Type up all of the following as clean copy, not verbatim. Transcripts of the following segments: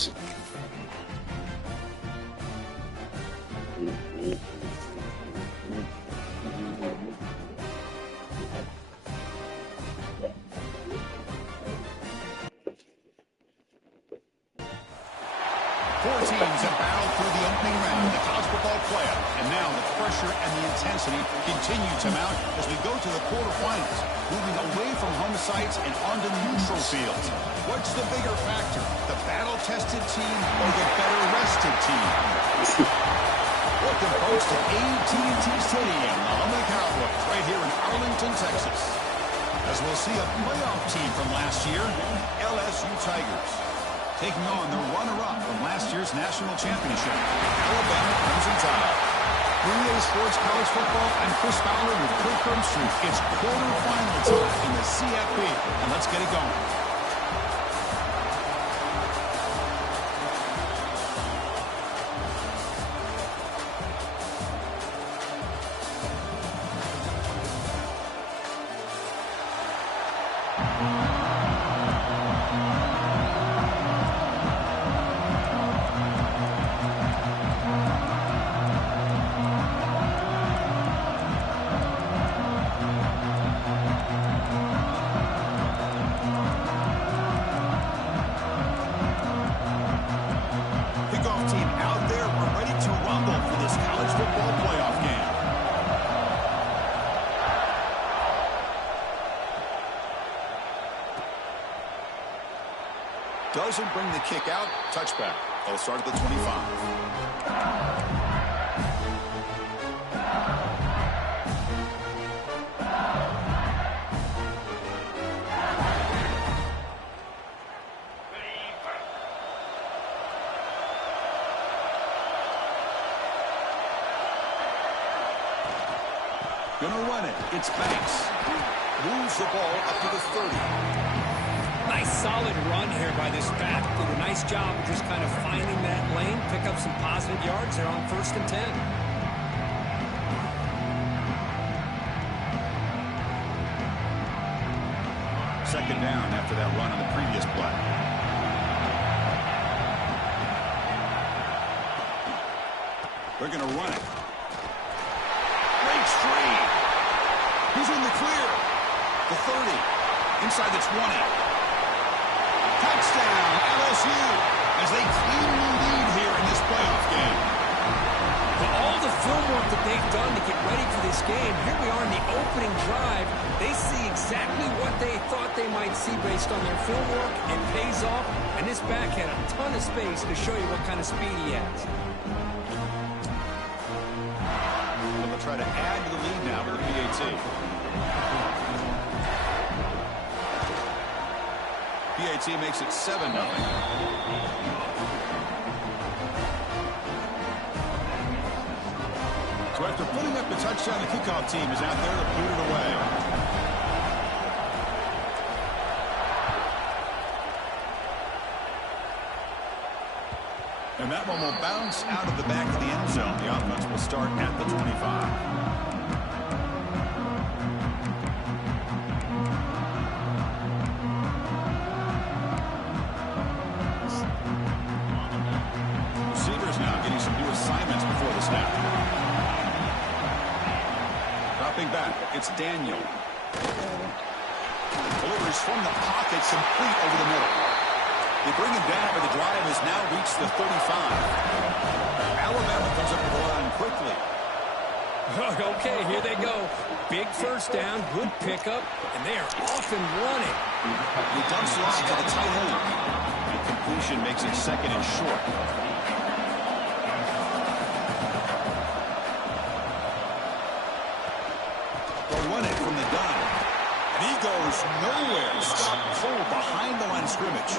Four teams have battled through the opening round of the college football playoff, and now the pressure and the intensity continue to mount as we go to the quarterfinals, moving away from home sites and onto neutral fields. What's the bigger factor, the battle-tested team or the better-rested team? Welcome, folks, to AT&T Stadium, the home of the Cowboys, right here in Arlington, Texas. As we'll see a playoff team from last year, LSU Tigers, taking on the runner-up from last year's national championship, Alabama Crimson Tide. 3A Sports College Football, I'm Chris Fowler with Kirk Street. It's quarterfinal time in the CFP, and let's get it going. Doesn't bring the kick out. Touchback. They'll start at the 25. Gonna run it. It's Banks. Moves the ball up to the 30. Nice solid run here by this back. Did a nice job of just kind of finding that lane, pick up some positive yards there on 1st and 10. Second down after that run on the previous play. They're going to run it. Breaks free. He's in the clear. The 30. Inside the 20. Touchdown, LSU, as they cleanly lead here in this playoff game. For all the film work that they've done to get ready for this game, here we are in the opening drive. They see exactly what they thought they might see based on their film work. It pays off, and this back had a ton of space to show you what kind of speed he has. They'll try to add to the lead now with the PAT. PAT makes it 7-0. So after putting up the touchdown, the kickoff team is out there to boot it away. And that one will bounce out of the back of the end zone. The offense will start at the 25. Back. It's Daniel. Delivers from the pocket, complete over the middle. They bring him down, but the drive has now reached the 35. Alabama comes up to the line quickly. Okay, here they go. Big first down, good pickup, and they are off and running. He dumps it off to the tight end. The completion makes it 2nd and short. Nowhere. Stop cold behind the line of scrimmage.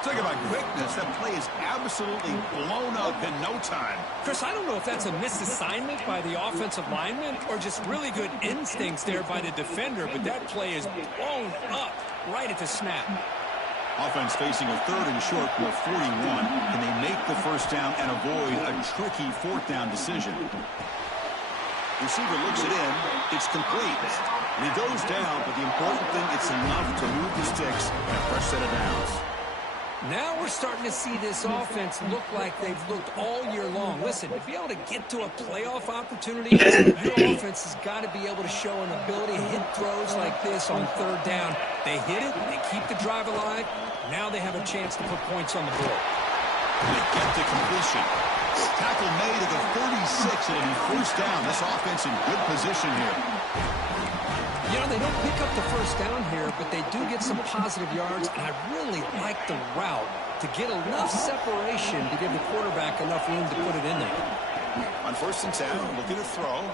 Talk about quickness. That play is absolutely blown up in no time. Chris, I don't know if that's a misassignment by the offensive lineman or just really good instincts there by the defender, but that play is blown up right at the snap. Offense facing a 3rd and short from the 41. Can they make the first down and avoid a tricky 4th down decision? Receiver looks it in. It's complete. And he goes down, but the important thing, it's enough to move the sticks and a fresh set of downs. Now we're starting to see this offense look like they've looked all year long. Listen, to be able to get to a playoff opportunity, your offense has got to be able to show an ability to hit throws like this on third down. They hit it, they keep the drive alive. Now they have a chance to put points on the board. They get the completion. Tackle made at the 36, and it'll be first down. This offense in good position here. You know, they don't pick up the first down here, but they do get some positive yards, and I really like the route to get enough separation to give the quarterback enough room to put it in there. On 1st and 10, looking to throw.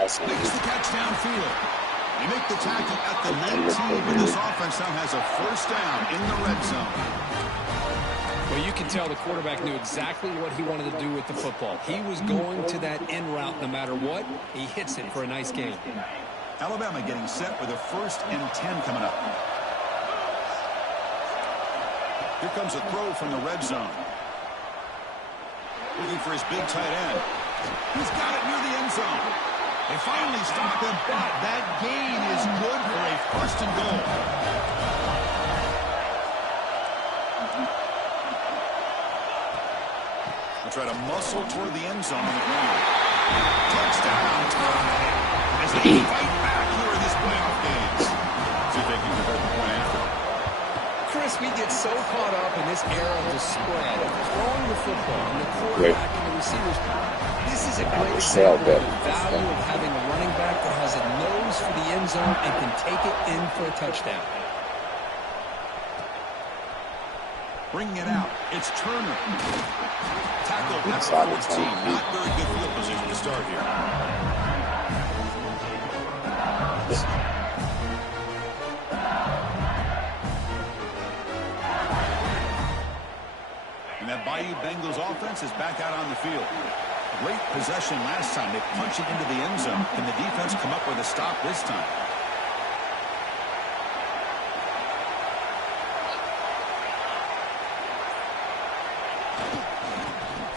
Makes the catch downfield. They make the tackle at the 19, but this offense now has a first down in the red zone. Well, you can tell the quarterback knew exactly what he wanted to do with the football. He was going to that end route no matter what. He hits it for a nice gain. Alabama getting set with a 1st and 10 coming up. Here comes a throw from the red zone. Looking for his big tight end. He's got it near the end zone. They finally stop him, but that gain is good for a 1st and goal. Try to muscle toward the end zone on the ground. Touchdown time as they fight back here in this playoff game. See if they can convert the point after. Chris, we get so caught up in this era of the spread, of throwing the football, and the quarterback and the receivers. This is a great example of the value of having a running back that has a nose for the end zone and can take it in for a touchdown. Bringing it out, it's Turner. Tackle at the 14. Not very good field position to start here. And that Bayou Bengals offense is back out on the field. Great possession last time. They punch it into the end zone. Can the defense come up with a stop this time?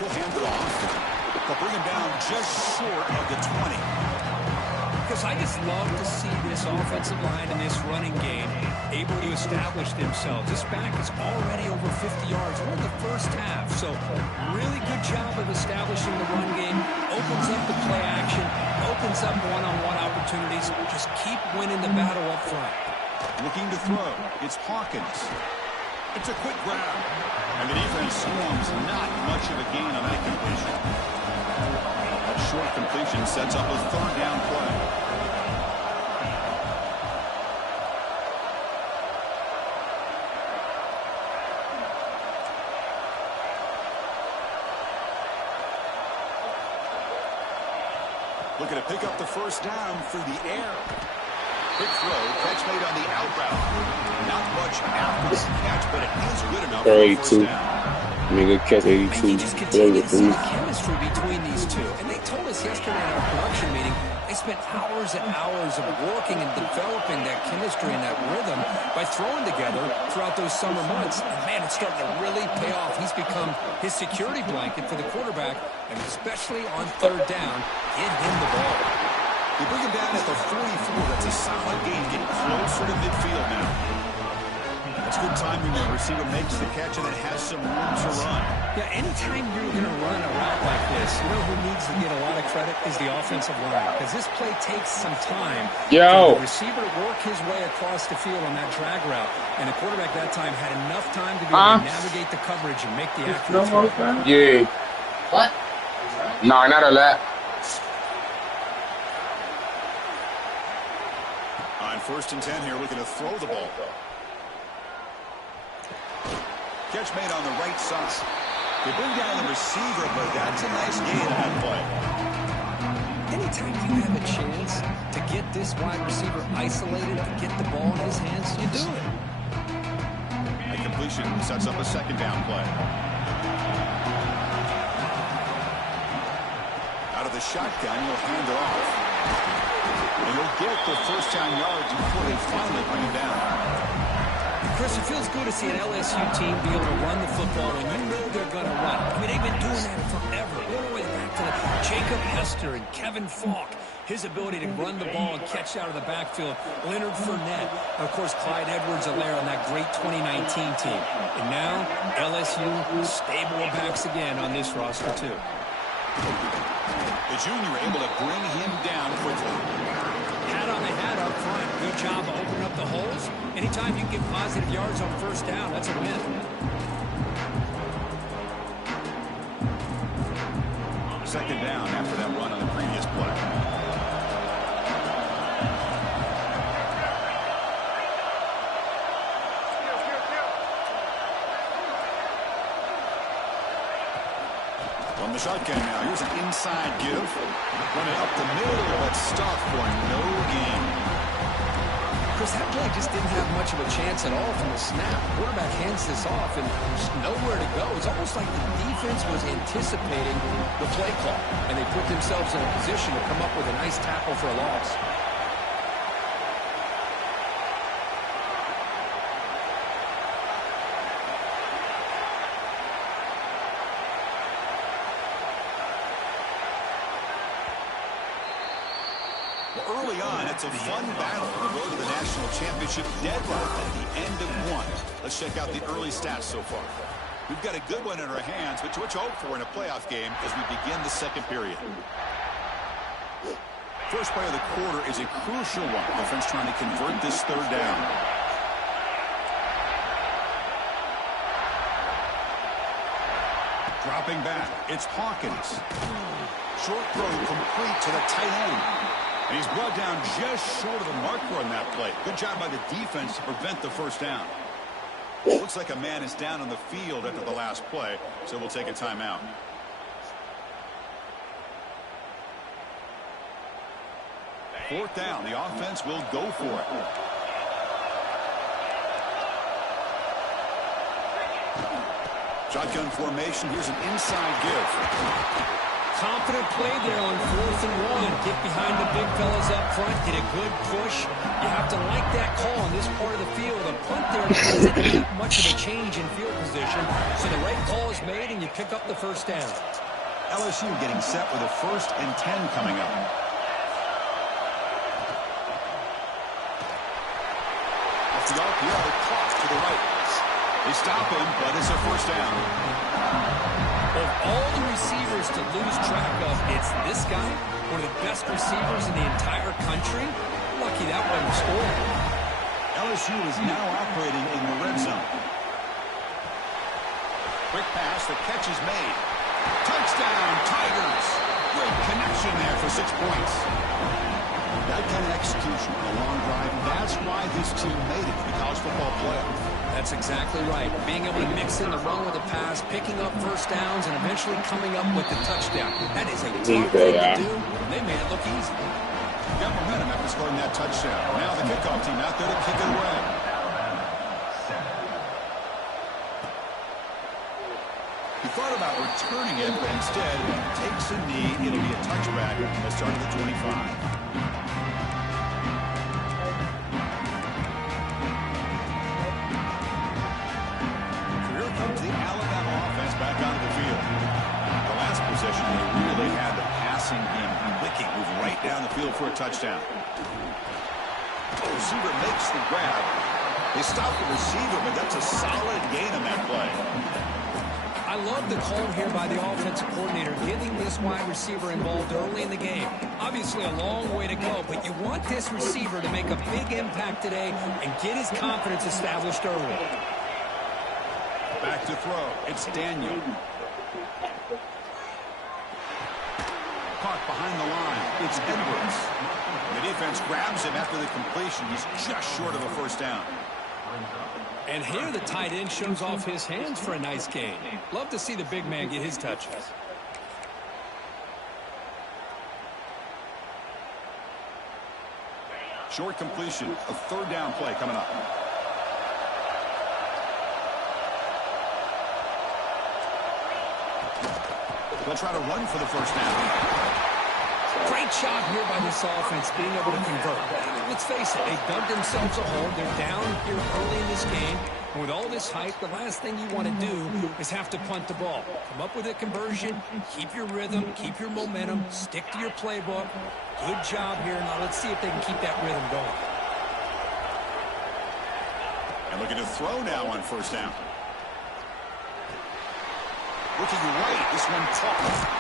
He'll hand it off. They'll bring him down just short of the 20. Because I just love to see this offensive line and this running game able to establish themselves. This back is already over 50 yards. We're in the first half, so really good job of establishing the run game. Opens up the play action, opens up one-on-one opportunities. Just keep winning the battle up front. Looking to throw. It's Hawkins. It's a quick grab. And the defense swarms. Not much of a gain on that completion. That short completion sets up a 3rd down play. Looking to pick up the first down through the air. Quick throw, catch made on the out route. Not much after the catch, but it is good enough for a first down. I mean, good catch, 82. And you just continue to see the chemistry between these two. And they told us yesterday in our production meeting, they spent hours and hours of working and developing that chemistry and that rhythm by throwing together throughout those summer months. And man, it's starting to really pay off. He's become his security blanket for the quarterback, and especially on 3rd down, get him the ball. They bring him down at the 44. That's a solid gain, getting closer to midfield now. That's good timing when the receiver makes the catch and it has some room to run. Yeah, anytime you're going to run a route like this, you know who needs to get a lot of credit is the offensive line. Because this play takes some time for the receiver to work his way across the field on that drag route. And the quarterback that time had enough time to be able to navigate the coverage and make the accurate throw. Yeah. What? Nah, not a lot. On 1st and 10 here, looking to throw the ball. Catch made on the right side. They bring down the receiver, but that's a nice gain on that play. Anytime you have a chance to get this wide receiver isolated, to get the ball in his hands, you do it. A completion sets up a 2nd down play. Out of the shotgun, he'll hand it off. And he'll get the first down yards before they finally bring him down. Chris, it feels good to see an LSU team be able to run the football, and you know they're going to run. I mean, they've been doing that forever, all the way back to Jacob Hester and Kevin Falk. His ability to run the ball and catch out of the backfield. Leonard Fournette. And, of course, Clyde Edwards-Helaire on that great 2019 team. And now, LSU stable of backs again on this roster, too. The junior able to bring him down quickly. Hat on the hat up front. Good job of opening up the holes. Anytime you can get positive yards on first down, that's a win. Second down after that run on the previous play. From the shotgun now, here's an inside give. Running up the middle, but stopped for no gain. Chris, that play just didn't have much of a chance at all from the snap. Quarterback hands this off, and there's nowhere to go. It's almost like the defense was anticipating the play call, and they put themselves in a position to come up with a nice tackle for a loss. Early on, it's a fun battle on the road to the national championship, deadlocked at the end of one. Let's check out the early stats so far. We've got a good one in our hands, but what you hope for in a playoff game as we begin the second period. First play of the quarter is a crucial one. Offense trying to convert this third down. Dropping back, it's Hawkins. Short throw complete to the tight end. And he's brought down just short of the marker on that play. Good job by the defense to prevent the first down. Looks like a man is down on the field after the last play, so we'll take a timeout. Fourth down, the offense will go for it. Shotgun formation, here's an inside give. Confident play there on 4th and 1. Get behind the big fellas up front. Get a good push. You have to like that call on this part of the field. A punt there doesn't have much of a change in field position. So the right call is made, and you pick up the first down. LSU getting set with a 1st and 10 coming up. Off the RPO, clock to the right. They stop him, but it's a first down. Of all the receivers to lose track of, it's this guy, one of the best receivers in the entire country. Lucky that wasn't scored. LSU is now operating in the red zone. Quick pass, the catch is made. Touchdown, Tigers! Great connection there for 6 points. That kind of execution on a long drive, that's why this team made it to the college football playoff. That's exactly right. Being able to mix in the run with the pass, picking up first downs, and eventually coming up with the touchdown. That is a tough thing to do. They made it look easy. Got momentum after scoring that touchdown. Now the kickoff team out there to kick it away. He thought about returning it, but instead takes a knee. It'll be a touchback at the start of the 25. Back onto the field. The last possession, they really had the passing game clicking, move right down the field for a touchdown. The receiver makes the grab. They stop the receiver, but that's a solid gain on that play. I love the call here by the offensive coordinator, getting this wide receiver involved early in the game. Obviously a long way to go, but you want this receiver to make a big impact today and get his confidence established early. Back to throw. It's Daniel. Caught behind the line. It's Edwards. The defense grabs him after the completion. He's just short of a first down. And here the tight end shows off his hands for a nice gain. Love to see the big man get his touches. Short completion. A third down play coming up. They'll try to run for the first down. Great job here by this offense being able to convert. Let's face it, they've dug themselves a hole. They're down here early in this game. And with all this hype, the last thing you want to do is have to punt the ball. Come up with a conversion, keep your rhythm, keep your momentum, stick to your playbook. Good job here. Now let's see if they can keep that rhythm going. And looking to throw now on first down. Looking right, this one tough.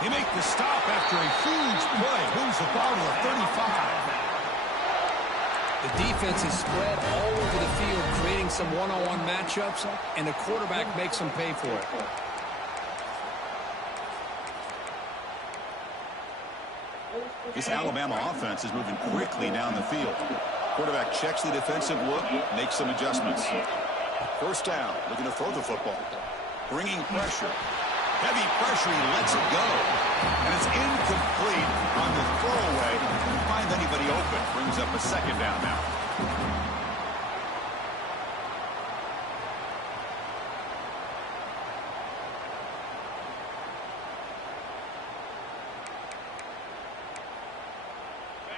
He makes the stop after a huge play. Moves the ball to the 35. The defense is spread all over the field, creating some one-on-one matchups, and the quarterback makes them pay for it. This Alabama offense is moving quickly down the field. Quarterback checks the defensive look, makes some adjustments. First down, looking to throw the football. Bringing pressure. Heavy pressure, he lets it go. And it's incomplete on the throwaway. Can't find anybody open. Brings up a second down now.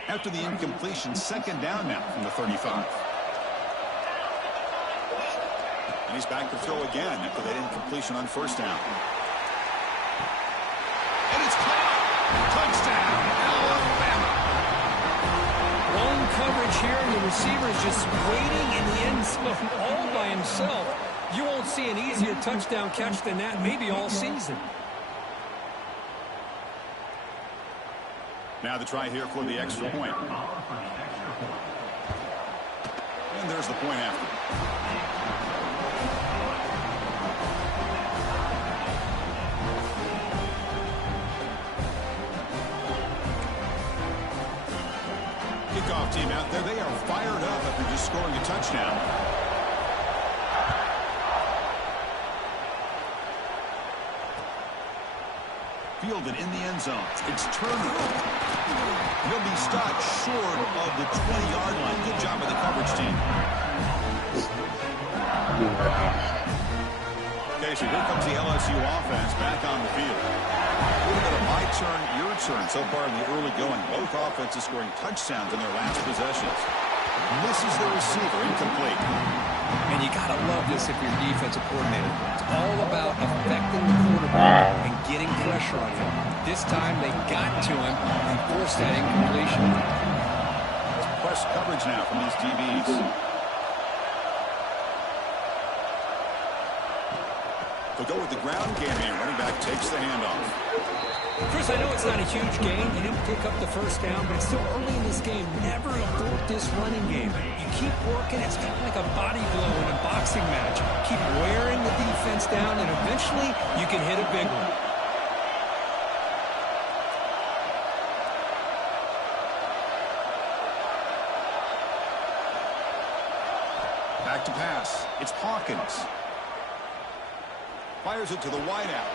After the incompletion, second down now from the 35. And he's back to throw again after that incompletion on first down. And it's caught. Touchdown, Alabama. Long coverage here, and the receiver is just waiting in the end zone all by himself. You won't see an easier touchdown catch than that maybe all season. Now the try here for the extra point. And there's the point after. Kickoff team out there. They are fired up after just scoring a touchdown. Fielded in the end zone. It's Turner. He'll be stopped short of the 20-yard line. Good job by the coverage team. Okay, so here comes the LSU offense back on the field. A little bit of my turn, your turn so far in the early going. Both offenses scoring touchdowns in their last possessions. Misses the receiver, incomplete. And you got to love this if you're a defensive coordinator. It's all about affecting the quarterback and getting pressure on him. This time they got to him and forced that incompletion. Press coverage now from these DBs. They'll go with the ground game here. Running back takes the handoff. Chris, I know it's not a huge gain. You didn't pick up the first down, but it's still early in this game. Never abort this running game. You keep working. It's kind of like a body blow in a boxing match. Keep wearing the defense down, and eventually you can hit a big one. Back to pass. It's Hawkins. Fires it to the wideout.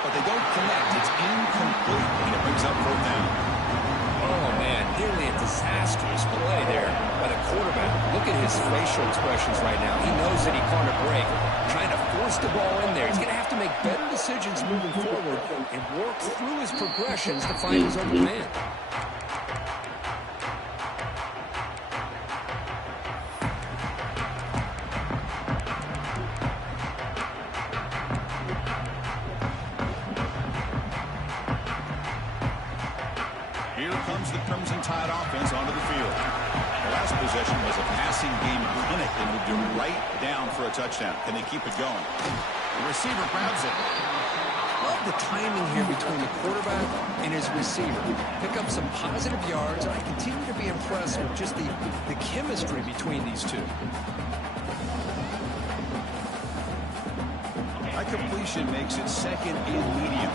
But they don't connect. It's incomplete. And it brings up fourth down. Oh, man. Nearly a disastrous play there by the quarterback. Look at his facial expressions right now. He knows that he caught a break. Trying to force the ball in there. He's going to have to make better decisions moving forward and work through his progressions to find his open man. Here comes the Crimson Tide offense onto the field. The last possession was a passing game clinic. They moved it right down for a touchdown. Can they keep it going? The receiver grabs it. Love the timing here between the quarterback and his receiver. Pick up some positive yards, and I continue to be impressed with just the chemistry between these two. High completion makes it second and medium.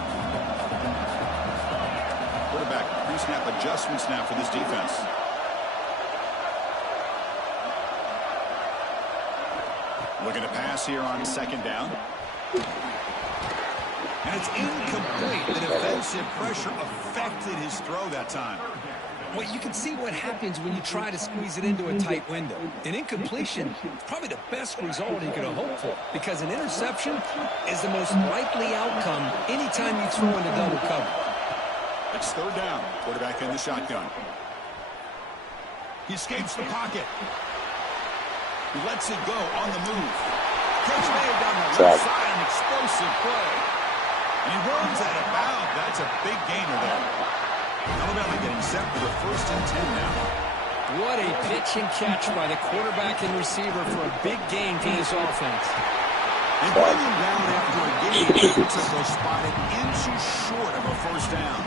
Quarterback pre-snap adjustments now for this defense. Looking to pass here on second down. And it's incomplete. The defensive pressure affected his throw that time. Well, you can see what happens when you try to squeeze it into a tight window. An incompletion is probably the best result you could have hoped for, because an interception is the most likely outcome anytime you throw into double cover. It's third down. Quarterback in the shotgun. He escapes the pocket. He lets it go on the move. Catch made down the left side, an explosive play. And he runs out of bounds. That's a big gainer there. Alabama getting set for the 1st and 10 now. What a pitch and catch by the quarterback and receiver for a big gain for this offense. They bring him down after a gain. They'll spot it inches short of a 1st down.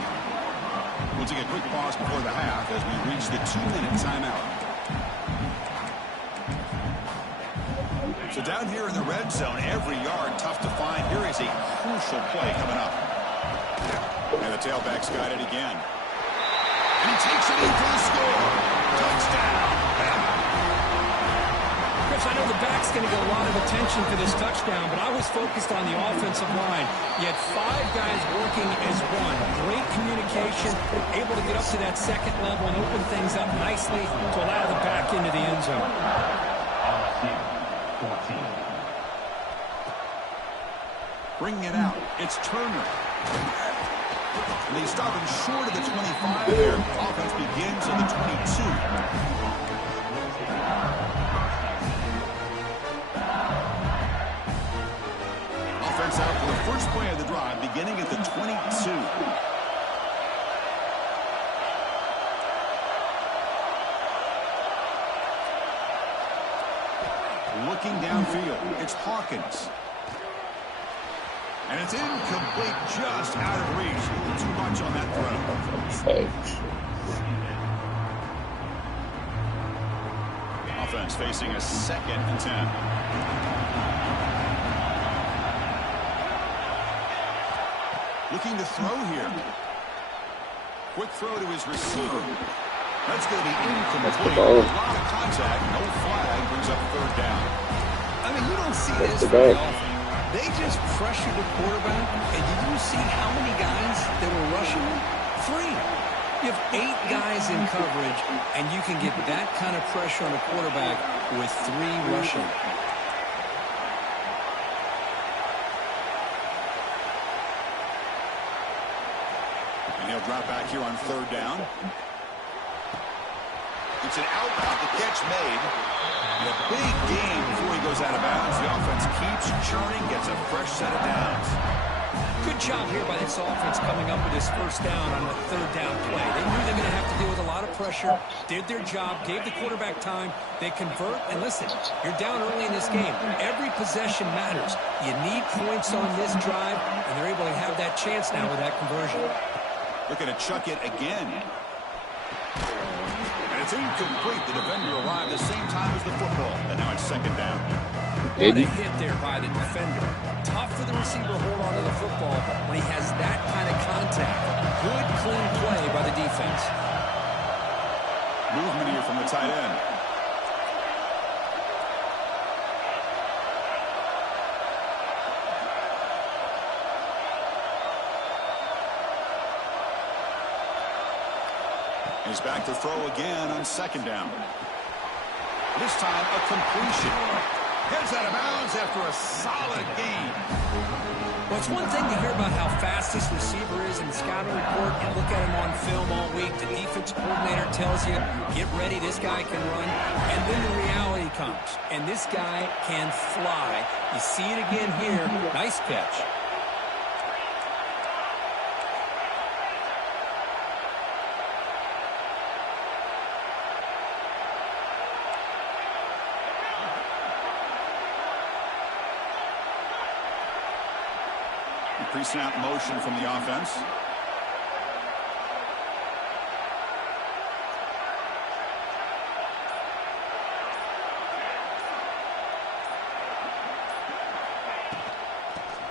We'll take a quick pause before the half as we reach the 2-minute timeout. So down here in the red zone, every yard tough to find. Here is a crucial play coming up. And the tailback's got it again. And he takes it in for the score. Touchdown. Chris, I know the back's going to get a lot of attention for this touchdown, but I was focused on the offensive line. You had 5 guys working as one. Great communication, able to get up to that second level and open things up nicely to allow the back into the end zone. Bringing it out. It's Turner. And they stop him short of the 25 there. Offense begins at the 22. Offense out for the first play of the drive, beginning at the 22. Looking downfield, it's Hawkins. And it's incomplete, just out of reach. Too much on that throw. Offense facing a 2nd and 10. Looking to throw here. Quick throw to his receiver. That's going to be incomplete. A lot of contact, no flag, brings up 3rd down. I mean, you don't see this very often. They just pressured the quarterback, and did you see how many guys that were rushing him? 3. You have 8 guys in coverage, and you can get that kind of pressure on a quarterback with 3 rushing. And he'll drop back here on 3rd down. It's an outbound, the catch made. And a big gain before he goes out of bounds. The offense keeps churning, gets a fresh set of downs. Good job here by this offense coming up with this 1st down on a 3rd down play. They knew they were going to have to deal with a lot of pressure, did their job, gave the quarterback time. They convert, and listen, you're down early in this game. Every possession matters. You need points on this drive, and they're able to have that chance now with that conversion. Looking to chuck it again. And it's incomplete. The defender arrived the same time as the football. And now it's 2nd down. What a hit there by the defender. Tough for the receiver to hold on to the football when he has that kind of contact. Good, clean play by the defense. Movement here from the tight end. He's back to throw again on 2nd down. This time a completion. Heads out of bounds after a solid gain. Well, it's one thing to hear about how fast this receiver is in the scouting report and look at him on film all week. The defense coordinator tells you, get ready, this guy can run. And then the reality comes, and this guy can fly. You see it again here. Nice catch. Pre-snap motion from the offense.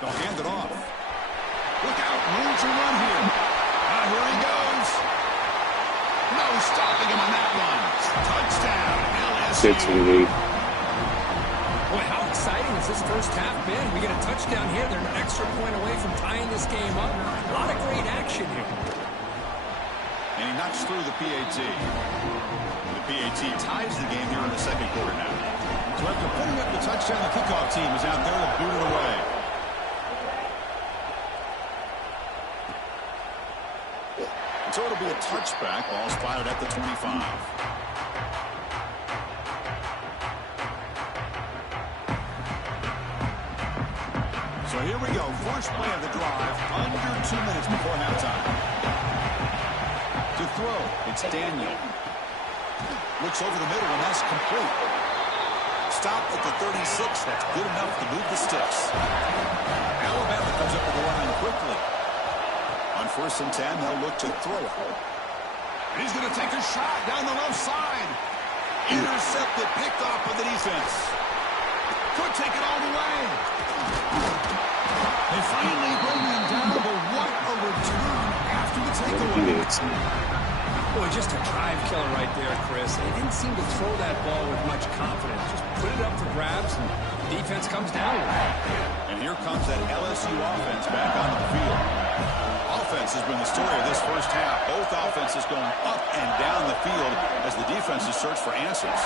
They'll hand it off. Look out, room to run here. Here he goes. No stopping him on that one. Touchdown, LSU. Boy, how exciting has this first half been? We get a touchdown here. They're an extra point away from tying this game up. A lot of great action here. And he knocks through the PAT. The PAT ties the game here in the 2nd quarter now. So after putting up the touchdown, the kickoff team is out there to boot it away. So it'll be a touchback. Ball's fired at the 25. So here we go. First play of the drive. Under 2 minutes before halftime. To throw, it's Daniel. Looks over the middle, and that's complete. Stop at the 36. That's good enough to move the sticks. Alabama comes up with the line quickly. On 1st and 10, they'll look to throw it. And he's going to take a shot down the left side. Intercepted, picked off by the defense. Could take it all the way. They finally bring him down, but what a return after the takeaway. Boy, just a drive killer right there, Chris. They didn't seem to throw that ball with much confidence. Just put it up for grabs, and the defense comes down with it. And here comes that LSU offense back onto the field. Offense has been the story of this first half. Both offenses going up and down the field as the defenses search for answers.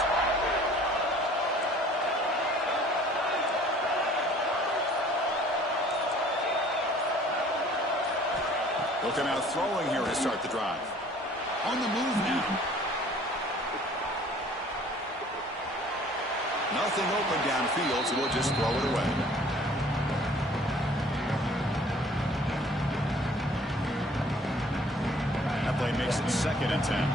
They'll come out throwing here to start the drive. On the move now. Nothing open downfield, so we'll just throw it away. That play makes it 2nd and 10.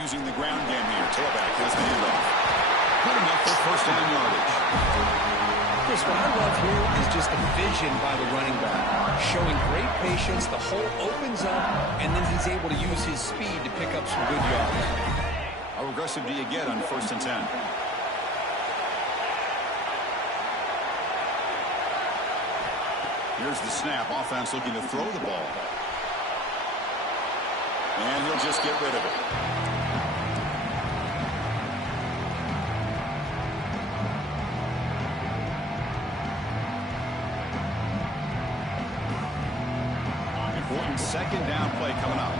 Using the ground game here. Tailback has the handoff. Good enough for 1st down yardage. Chris, what I love here is just the vision by the running back. Showing great patience. The hole opens up, and then he's able to use his speed to pick up some good yards. How aggressive do you get on 1st and 10? Here's the snap. Offense looking to throw the ball. And he'll just get rid of it. Important 2nd down play coming up.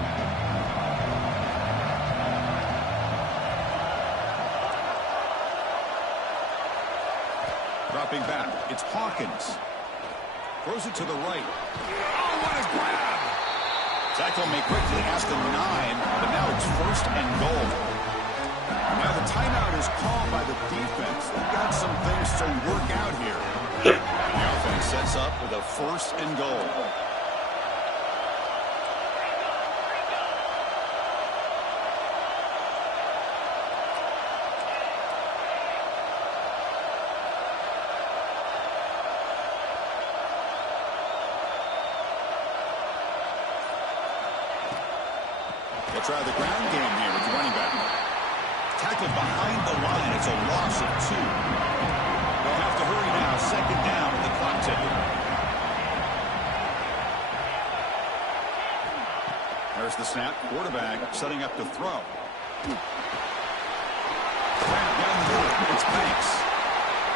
Dropping back. It's Hawkins. Throws it to the right. Oh, what a grab! Tackle may quickly ask the 9, but now it's 1st and goal. Now the timeout is called by the defense. They've got some things to work out here. The offense sets up with a 1st and goal. They'll try the ground game here with the running back. Tackled behind the line. It's a loss of 2. They'll have to hurry now. 2nd down with the clock ticking. There's the snap. Quarterback setting up to throw. Down the middle. It's Banks.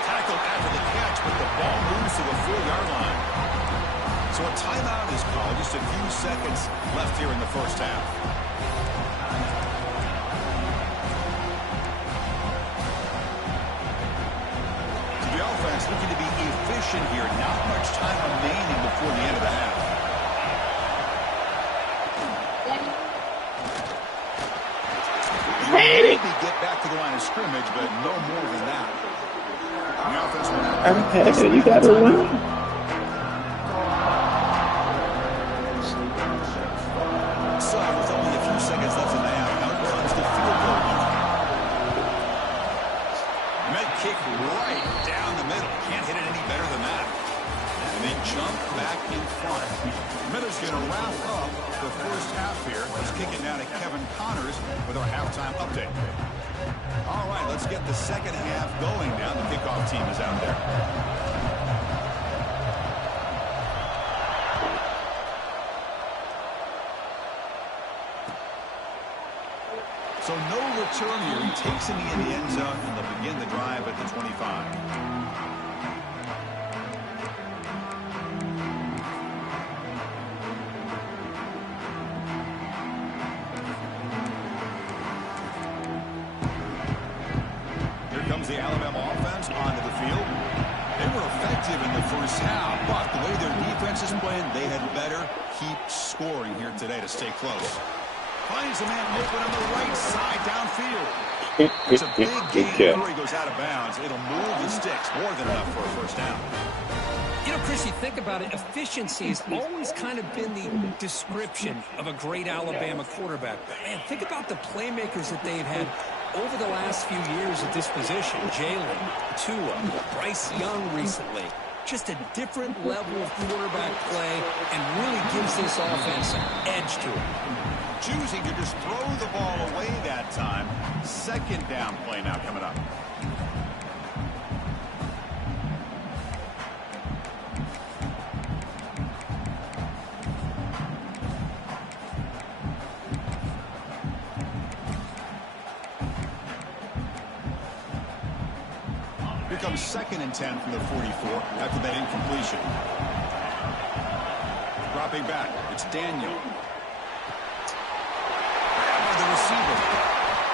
Tackled after the catch, but the ball moves to the 4-yard line. So a timeout is called. Just a few seconds left here in the first half. Looking to be efficient here. Not much time remaining before the end of the half. Maybe get back to the line of scrimmage, but no more than that. The offense will You got to win. So with only a few seconds left in the half, out comes the field goal line. Med kick right down the middle. Can't hit it any better than that. And they jump back in front. Miller's going to wrap up the first half here. Let's kick it down to Kevin Connors with our halftime update. All right, let's get the second half going now. The kickoff team is out there. So no return here. He takes him in the end zone, and they'll begin the drive at the 25. comes the Alabama offense onto the field. They were effective in the first half, but the way their defense is playing, they had better keep scoring here today to stay close. Finds the man open on the right side downfield. It's a big gain before he goes out of bounds. It'll move the sticks more than enough for a first down. You know, Chris, you think about it, efficiency has always kind of been the description of a great Alabama quarterback. Man, think about the playmakers that they've had over the last few years at this position. Jalen, Tua, Bryce Young recently. Just a different level of quarterback play and really gives this offense an edge to it. Choosing to just throw the ball away that time. Second down play now coming up. Here comes 2nd and 10 from the 44 after that incompletion. Dropping back, it's Daniel. The receiver.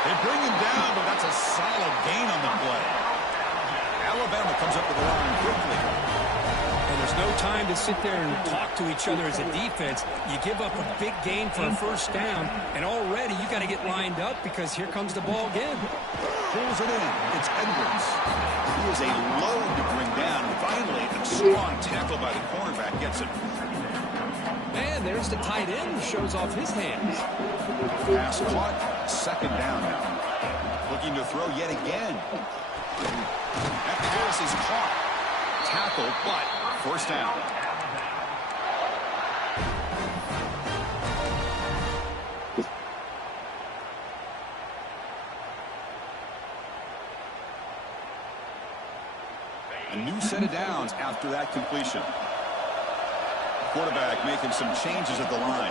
They bring him down, but that's a solid gain on the play. Alabama comes up with the line quickly. And there's no time to sit there and talk to each other as a defense. You give up a big gain for a first down, and already you got to get lined up because here comes the ball again. Pulls it in. It's Edwards. He is a load to bring down. Finally, a strong tackle by the cornerback gets it. Man, there's the tight end who shows off his hands. Pass caught. 2nd down now. Looking to throw yet again. That pass is caught. Tackled, but first down. A new set of downs after that completion. Quarterback making some changes at the line.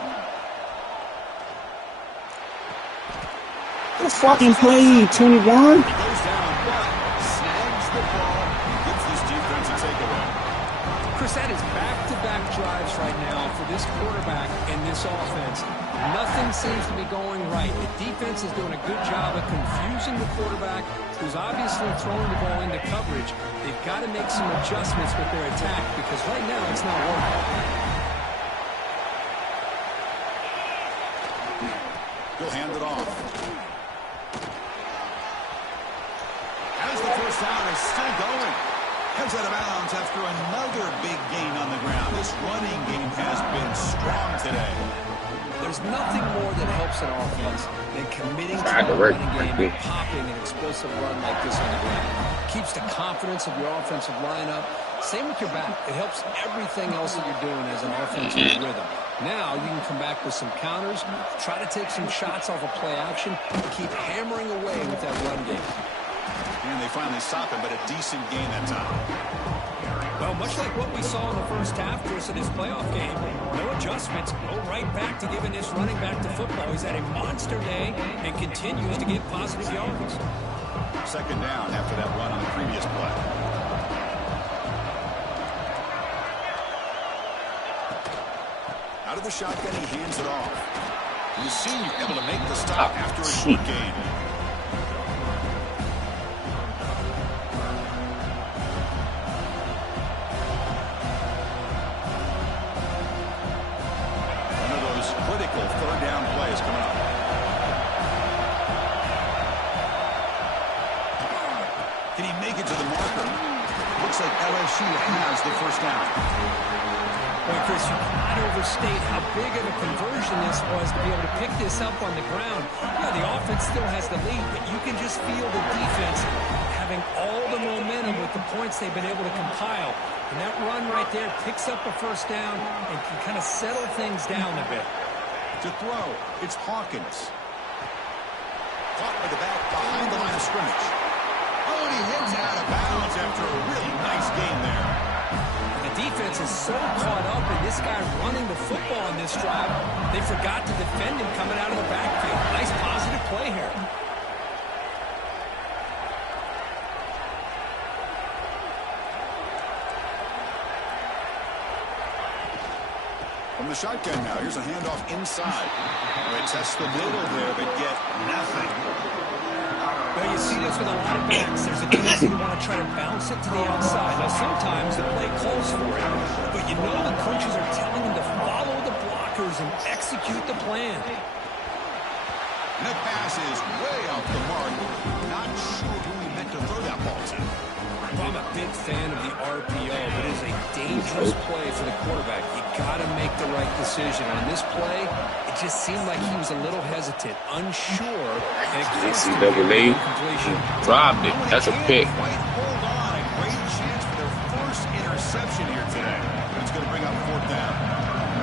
What a fucking play, 21. He goes down, but snags the ball and gives this defense a takeaway. Chris, that is back-to-back drives right now for this quarterback and this offense. Nothing seems to be going right. The defense is doing a good job of confusing the quarterback, who's obviously throwing the ball into coverage. They've got to make some adjustments with their attack because right now it's not working. He'll hand it off. As the first down is still going. Heads out of bounds after another big gain on the ground. This running game has been strong today. There's nothing more that helps an offense than committing to the running game and popping an explosive run like this on the ground. Keeps the confidence of your offensive lineup. Same with your back. It helps everything else that you're doing as an offensive rhythm. Now you can come back with some counters, try to take some shots off of play action, and keep hammering away with that run game. And they finally stop him, but a decent gain that time. Well, much like what we saw in the first half, Chris, of this playoff game, no adjustments, go right back to giving this running back to football. He's had a monster day and continues to get positive yards. 2nd down after that run on the previous play. Out of the shotgun, he hands it off. The senior able to make the stop after a short gain. One of those critical 3rd down plays coming up. Can he make it to the marker? Looks like LSU has the first down. Boy, Chris, you cannot overstate how big of a conversion this was to be able to pick this up on the ground. Yeah, the offense still has the lead, but you can just feel the defense having all the momentum with the points they've been able to compile. And that run right there picks up a first down and can kind of settle things down a bit. To throw, it's Hawkins. Caught by the back behind the line of scrimmage. Oh, and he heads out of bounds after a really nice game there. The defense is so caught up in this guy running the football on this drive, they forgot to defend him coming out of the backfield. Nice positive play here. From the shotgun now, here's a handoff inside. They test the middle there, but get nothing. Well, you see this with a lot of backs. There's a tendency to want to try to bounce it to the outside. Now, sometimes the play calls for it, but you know the coaches are telling them to follow the blockers and execute the plan. And that pass is way off the mark. Not sure who he meant to throw that ball to. I'm a big fan of the RPO, but it is a dangerous play for the quarterback. You got to make the right decision. On this play, it just seemed like he was a little hesitant, unsure, and it cost him the completion. Dropped it. That's a pick. Hold on, a great chance for their first interception here today. But it's going to bring up 4th down.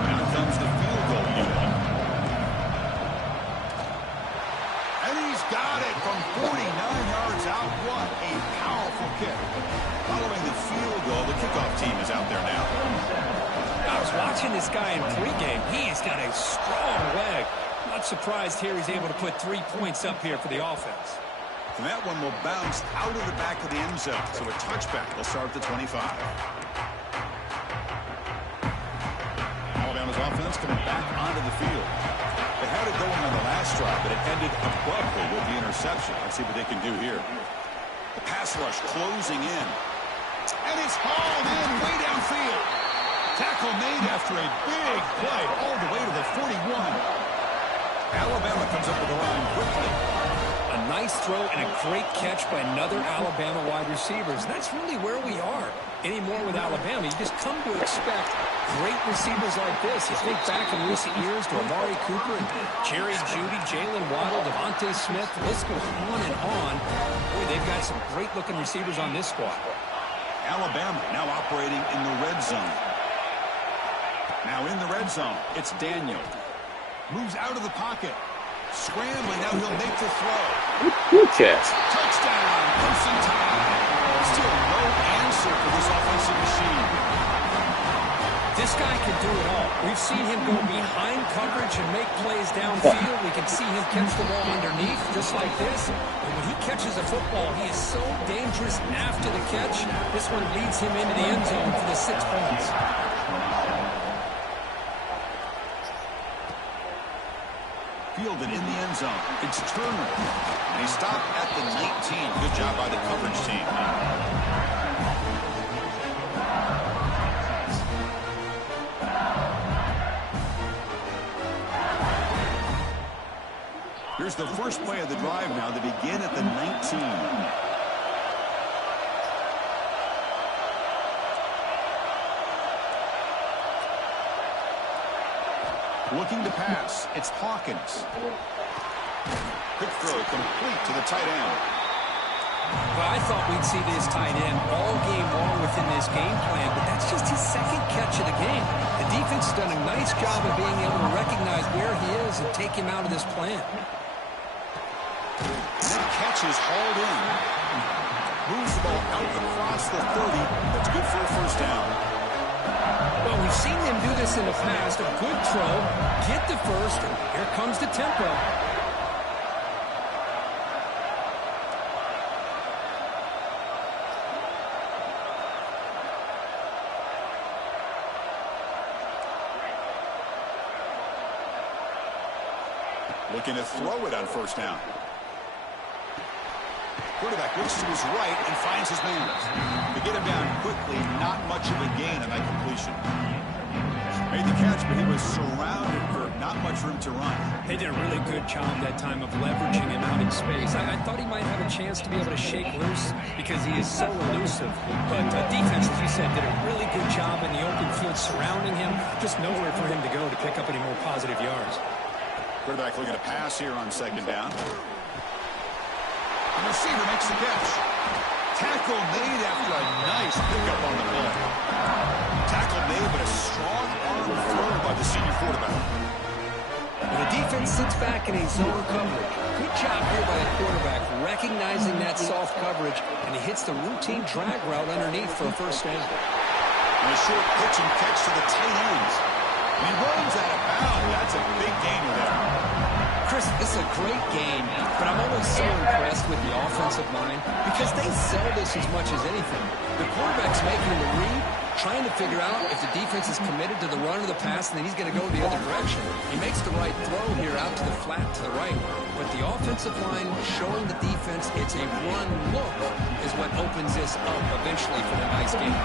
Now comes the field goal unit. And he's got it from 49 yards out. What a powerful kick. Following the field goal, the kickoff team is out there now. I was watching this guy in pregame. He's got a strong leg. Not surprised here he's able to put 3 points up here for the offense. And that one will bounce out of the back of the end zone. So a touchback will start at the 25. Alabama's offense coming back onto the field. They had it going on the last drive, but it ended abruptly with the interception. Let's see what they can do here. The pass rush closing in. And it's hauled in way downfield. Tackle made after a big play all the way to the 41. Alabama comes up with the line quickly. A nice throw and a great catch by another Alabama wide receivers. That's really where we are anymore with Alabama. You just come to expect great receivers like this. You think back in recent years to Amari Cooper and Jerry Jeudy, Jalen Waddle, Devontae Smith. The list goes on and on. Boy, they've got some great-looking receivers on this squad. Alabama now operating in the red zone. Now in the red zone, it's Daniel. Moves out of the pocket. Scrambling, now he'll make the throw. Good catch. Touchdown, close in time. Still no answer for this offensive machine. This guy can do it all. We've seen him go behind coverage and make plays downfield. We can see him catch the ball underneath, just like this. And when he catches a football, he is so dangerous after the catch. This one leads him into the end zone for the 6 points. Fielded in the end zone. It's Turner. And he stopped at the 19. Good job by the coverage team. Here's the first play of the drive now. They begin at the 19. Looking to pass. It's Hawkins. Quick throw complete to the tight end. Well, I thought we'd see this tight end all game long within this game plan, but that's just his second catch of the game. The defense has done a nice job of being able to recognize where he is and take him out of this plan. And that catch is hauled in. Moves the ball out across the 30. That's good for a first down. Well, we've seen them do this in the past. A good throw, get the first, and here comes the tempo. Looking to throw it on first down. Quarterback looks to his right and finds his man. To get him down quickly, not much of a gain on that completion. Made the catch, but he was surrounded for not much room to run. They did a really good job that time of leveraging him out in space. I thought he might have a chance to be able to shake loose because he is so elusive. But defense, as you said, did a really good job in the open field surrounding him. Just nowhere for him to go to pick up any more positive yards. Quarterback looking to pass here on second down. The receiver makes the catch. Tackle made after a nice pickup on the play. Tackle made, but a strong arm throw by the senior quarterback. And the defense sits back in a zone coverage. Good job here by the quarterback, recognizing that soft coverage, and he hits the routine drag route underneath for a first down. And a short pitch and catch to the tight ends. And he runs out of bounds. That's a big gainer there. Chris, this is a great game, but I'm always so impressed with the offensive line because they sell this as much as anything. The quarterback's making the read, trying to figure out if the defense is committed to the run or the pass, and then he's going to go the other direction. He makes the right throw here out to the flat to the right, but the offensive line showing the defense it's a run look is what opens this up eventually for the nice game.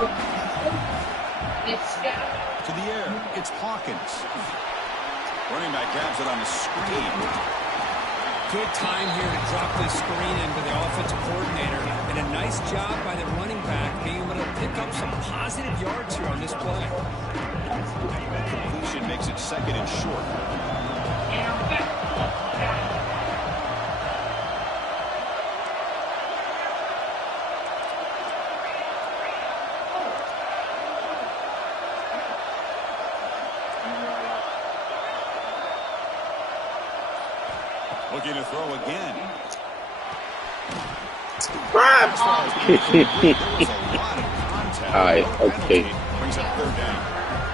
To the air, it's Hawkins. Running back grabs it on the screen. Good time here to drop this screen into the offensive coordinator, and a nice job by the running back being able to pick up some positive yards here on this play. Completion makes it 2nd and short. Looking to throw again. Alright, okay. Brings up 3rd down.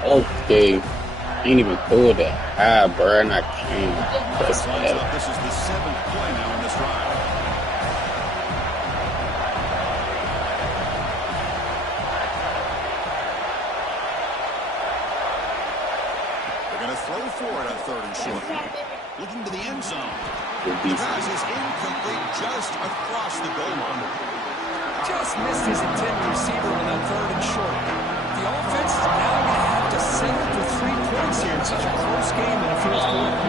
Okay. Ain't even throw that high, bro, and I can't. This is the 7th play now in this drive. They're going to throw for it on 3rd and short. Looking to the end zone. The pass is incomplete just across the goal line. Just missed his intended receiver on that 3rd and short. The offense is now going to have to settle for 3 points here in such a close game in the 4th quarter.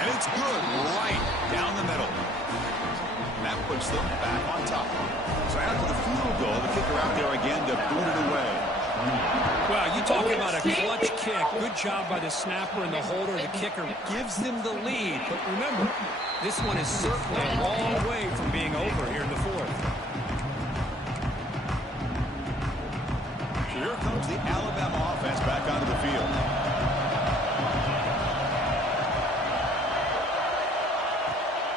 And it's good right down the middle. And that puts them back on top. So after the field goal, the kicker out there again to boot it away. Well, you talking about a clutch kick. Good job by the snapper and the holder. The kicker gives them the lead. But remember, this one is certainly a long way from being over here in the 4th. So here comes the Alabama offense back onto the field.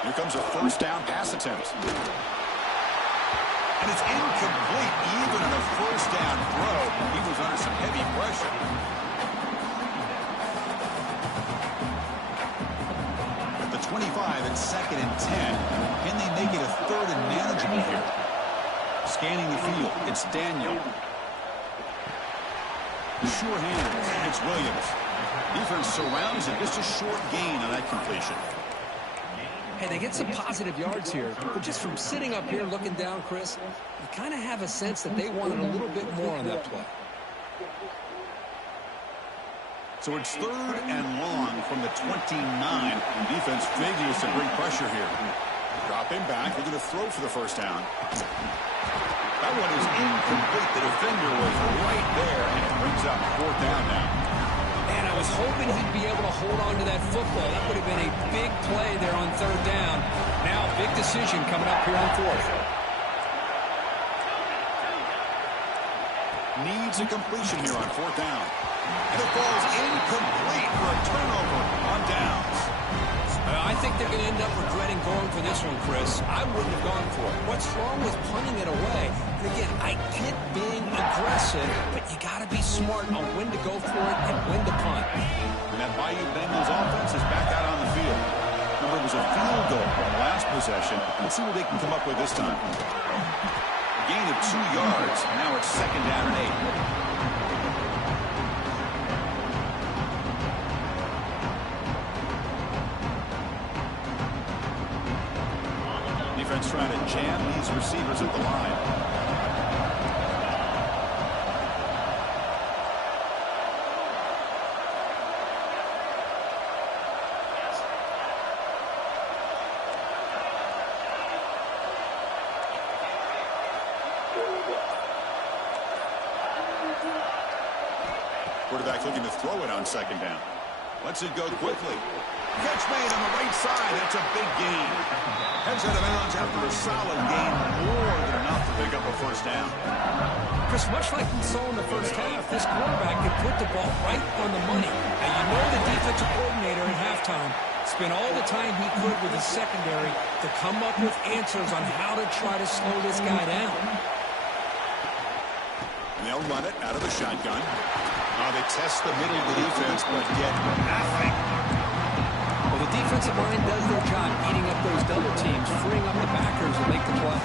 Here comes a 1st down pass attempt. And it's incomplete even on a 1st down throw. He was under some heavy pressure. At the 25, it's 2nd and 10. Can they make it a 3rd and manageable here? Scanning the field, it's Daniel. Sure hands, it's Williams. Defense surrounds it. Just a short gain on that completion. Hey, they get some positive yards here, but just from sitting up here looking down, Chris, you kind of have a sense that they wanted a little bit more on that play. So it's 3rd and long from the 29. Defense figures to bring pressure here. Dropping back, they're going to throw for the 1st down. That one is incomplete. The defender was right there, and it brings up 4th down now. Man, I was hoping he'd be able to hold on to that football. That would have been a big play there on 3rd down. Now, big decision coming up here on 4th. Needs a completion here on 4th down. And it falls incomplete for a turnover on downs. I think they're going to end up regretting going for this one, Chris. I wouldn't have gone for it. What's wrong with punting it away? And again, I get being aggressive, but you got to be smart on when to go for it and when to punt. And that Bayou Bengals offense is back out on the field. Remember, it was a field goal on the last possession. Let's see what they can come up with this time. A gain of 2 yards. Now it's 2nd down and 8. Defense trying to jam these receivers at the line. Quarterback looking to throw it on 2nd down. Lets it go quickly. Catch made on the right side. That's a big gain. Heads out of bounds after a solid gain. More than enough to pick up a 1st down. Chris, much like we saw in the 1st half, this quarterback can put the ball right on the money. Now, you know the defensive coordinator at halftime spent all the time he could with his secondary to come up with answers on how to try to slow this guy down. And they'll run it out of the shotgun. They test the middle of the defense, but get nothing. Well, The defensive line does their job eating up those double teams, freeing up the backers to make the play.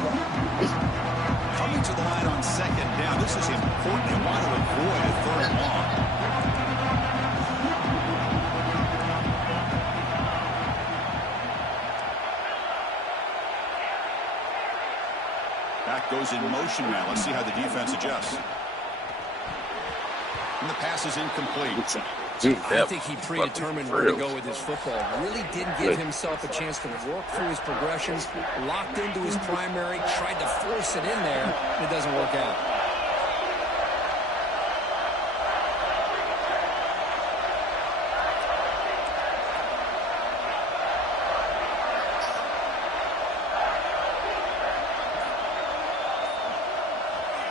Coming to the line on second down. This is important. They want to avoid a third and long. Back goes in motion now. Let's see how the defense adjusts. And the pass is incomplete. I think he predetermined where to go with his football. Really didn't give himself a chance to work through his progressions, locked into his primary, tried to force it in there, and it doesn't work out.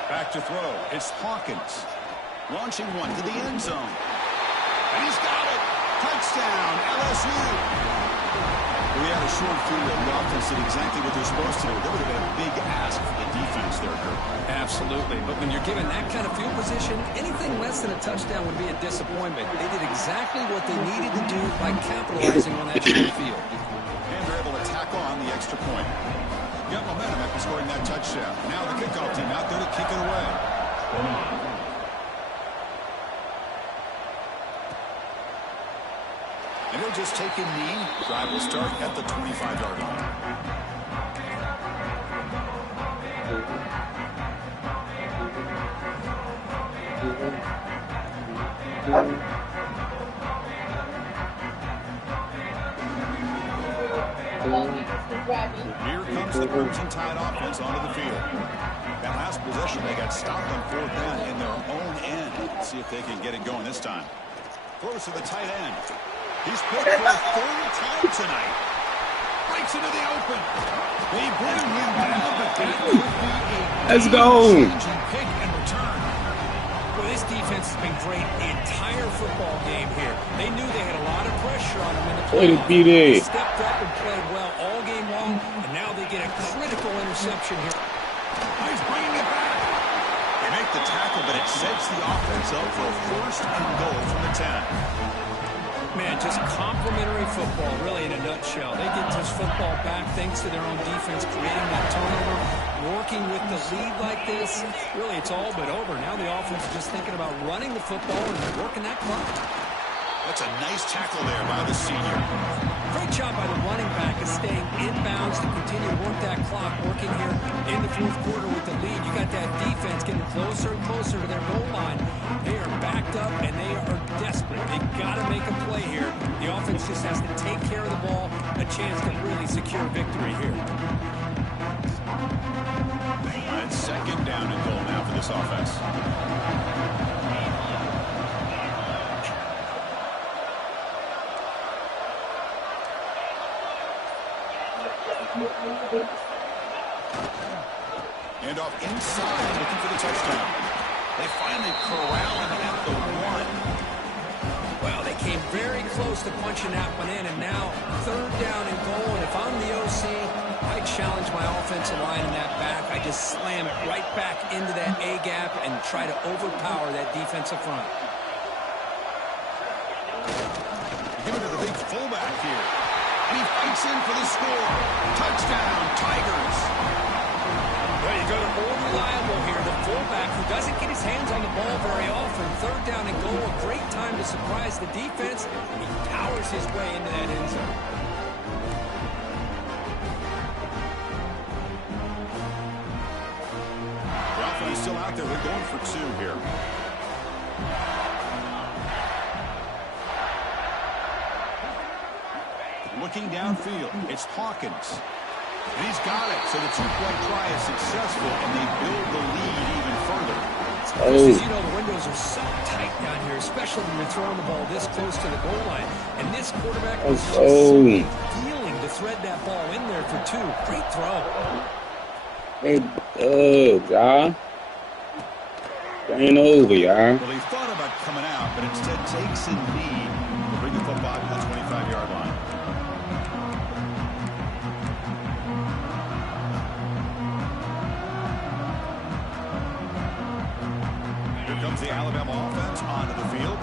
Back to throw. It's Hawkins. Launching one to the end zone. And he's got it. Touchdown, LSU. We had a short field. The offense did exactly what they're supposed to do. That would have been a big ask for the defense there, Kurt. Absolutely. But when you're given that kind of field position, anything less than a touchdown would be a disappointment. They did exactly what they needed to do by capitalizing on that short field. And they're able to tack on the extra point. Got momentum after scoring that touchdown. Now the kickoff team out there to kick it away. And he'll just take a knee. Drive will start at the 25-yard line. Here comes the Crimson Tide offense onto the field. That last possession, they got stopped on fourth down in their own end. Let's see if they can get it going this time. Throws to the tight end. He's picked for a third time tonight. Breaks into the open. They bring him down, but that could be a Let's go. pick and return. Well, this defense has been great the entire football game here. They knew they had a lot of pressure on them in the playoffs. They stepped up and played well all game long, and now they get a critical interception here. He's bringing it back. They make the tackle, but it sets the offense up for a first and goal from the 10. Man, just complimentary football, really, in a nutshell. They get this football back thanks to their own defense, creating that turnover, working with the lead like this. Really, it's all but over. Now the offense is just thinking about running the football and working that clock. That's a nice tackle there by the senior. Great job by the running back of staying inbounds to continue to work that clock, working here in the fourth quarter with the lead. You got that defense getting closer and closer to their goal line. They are backed up, and they are desperate. They got to make a play here. The offense just has to take care of the ball, a chance to really secure victory here. And second down and goal now for this offense. And off inside, looking for the touchdown. They finally corral him at the 1. Well, they came very close to punching that one in, and now third down and goal. And if I'm the OC, I challenge my offensive line in that back. I just slam it right back into that A gap and try to overpower that defensive front. Give it to the big fullback here. And he fights in for the score. Touchdown, Tigers. Well, you go to more reliable here, the fullback who doesn't get his hands on the ball very often. Third down and goal, a great time to surprise the defense. He powers his way into that end zone. The offense is still out there. They're going for 2 here. Looking downfield, it's Hawkins. And he's got it. So the 2-play try is successful, and they build the lead even further. As you know, the windows are so tight down here, especially when you're throwing the ball this close to the goal line. And this quarterback was just feeling to thread that ball in there for 2. Great throw. Hey, y'all. Ain't over, y'all. Well, he thought about coming out, but instead takes a knee to bring the football to the 25-yard line. Comes the Alabama offense onto the field.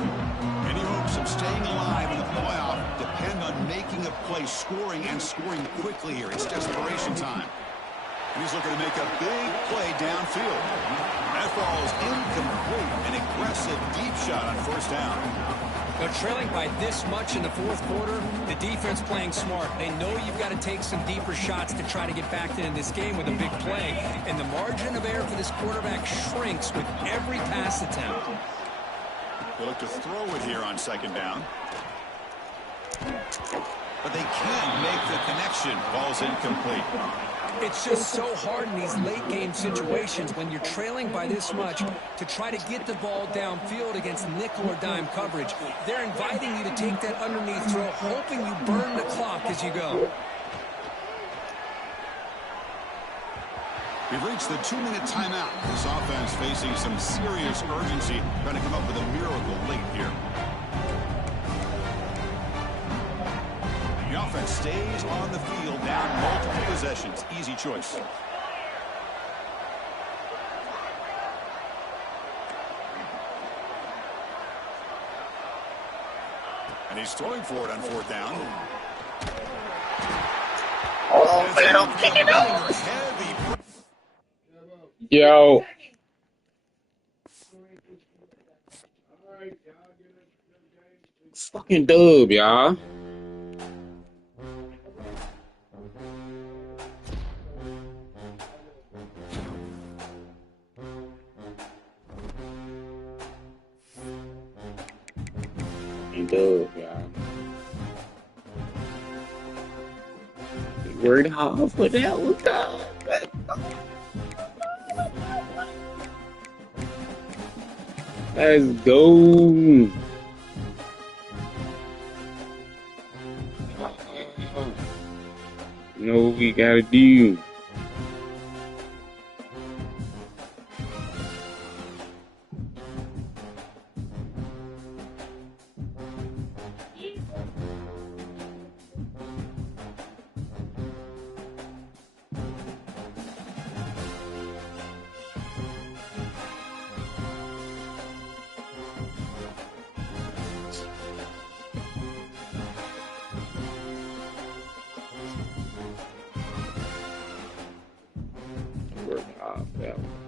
Any hopes of staying alive in the playoff depend on making a play, scoring, and scoring quickly here. It's desperation time. And he's looking to make a big play downfield. That ball is incomplete. An aggressive deep shot on first down. They're trailing by this much in the fourth quarter. The defense playing smart. They know you've got to take some deeper shots to try to get back into this game with a big play. And the margin of error for this quarterback shrinks with every pass attempt. They look to throw it here on second down. But they can't make the connection. Ball's incomplete. It's just so hard in these late-game situations when you're trailing by this much to try to get the ball downfield against nickel or dime coverage. They're inviting you to take that underneath throw, hoping you burn the clock as you go. We've reached the 2-minute timeout. This offense facing some serious urgency, trying to come up with a miracle late here. The offense stays on the field, down multiple possessions. Easy choice. And he's throwing for it on fourth down. Oh, man, I'm picking up. Yo. Fucking dub, y'all. Dub, y'all. Worried hard for that one, God. Let's go. You know what we gotta do. Work off that one.